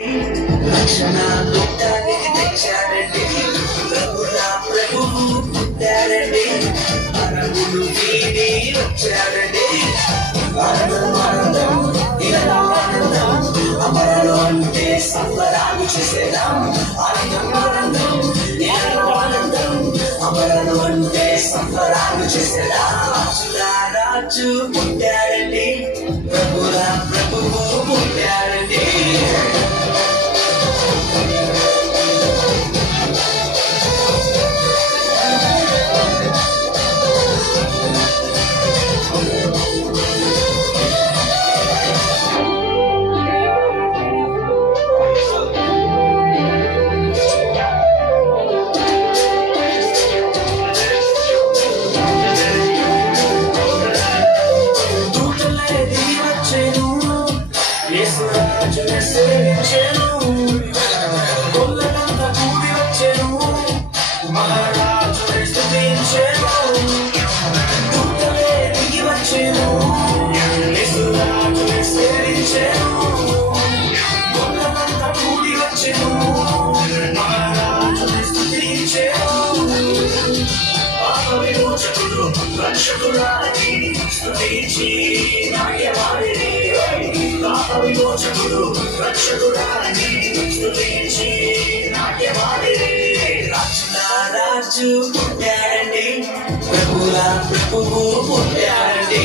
రక్షణ లోకానికి తెచ్చాడండి ప్రభుల ప్రభువు పుట్టాడండి మనములు వీడి వచ్చాడండి ఆనందం ఇలా ఆనందం అమరలు అంటే సంబరాలు చేసేదాం ఆనందం ఇలా ఆనందం అమరలు అంటే సంబరాలు చేసేదాం రాజు పుట్టాడండి ప్రభుల ప్రభువు పుట్టాడండి విమోచకుడు రక్షకుడాని స్తుతించి నాట్యమాడిరి రాజు పుట్టాడండి ప్రభుల ప్రభువు పుట్టాడండి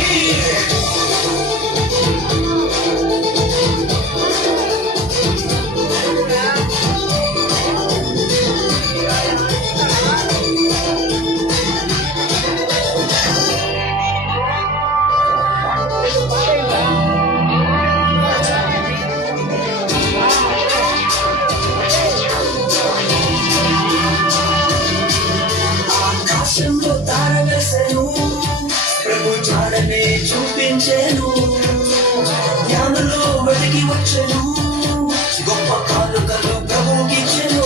చూపించేను జ్ఞానులు వెతికి వచ్చెను గొప్ప కానుకలు ప్రభుకిచ్చెను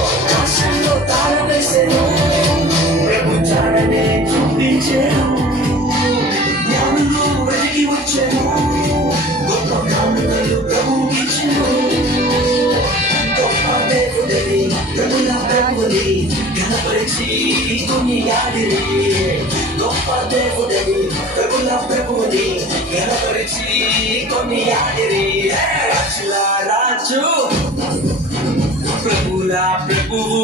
ఆకాశంలో తార వేసెను ప్రభు జాడనే చూపించెను జ్ఞానులు వెతికి వచ్చెను గొప్ప కానుకలు ప్రభుకిచ్చెను గొప్ప దేవుడని ప్రభుల ప్రభుని ఘనపరిచి కొనియాడిరి గొప్ప దేవుడని ప్రభుల ప్రభుని ఘనపరిచి కొనియాడిరి రాజుల రాజు ప్రభుల ప్రభువు